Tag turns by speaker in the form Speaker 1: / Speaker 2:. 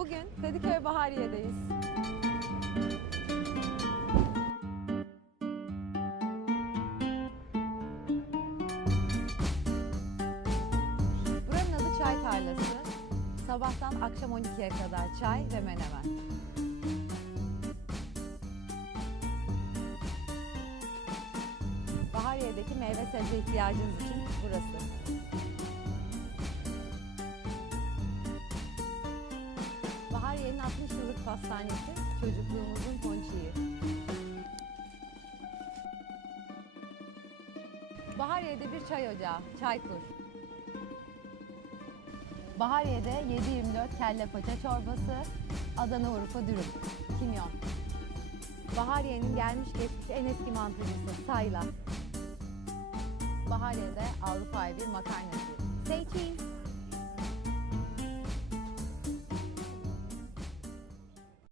Speaker 1: Bugün Kadıköy Bahariye'deyiz. Buranın adı Çay Tarlası. Sabahtan akşam 12'ye kadar çay ve menemen. Bahariye'deki meyve sebze ihtiyacınız için burası. 60 yıllık pastanesi çocukluğumuzun ponçiği. Bahariye'de bir çay ocağı, Çaykur. Bahariye'de 7-24 kelle paça çorbası, Adana Urfa dürüm, kimyon. Bahariye'nin gelmiş geçmiş en eski mantıcısı, Sayla. Bahariye'de Avrupa'ya bir makarnacı. Cheese.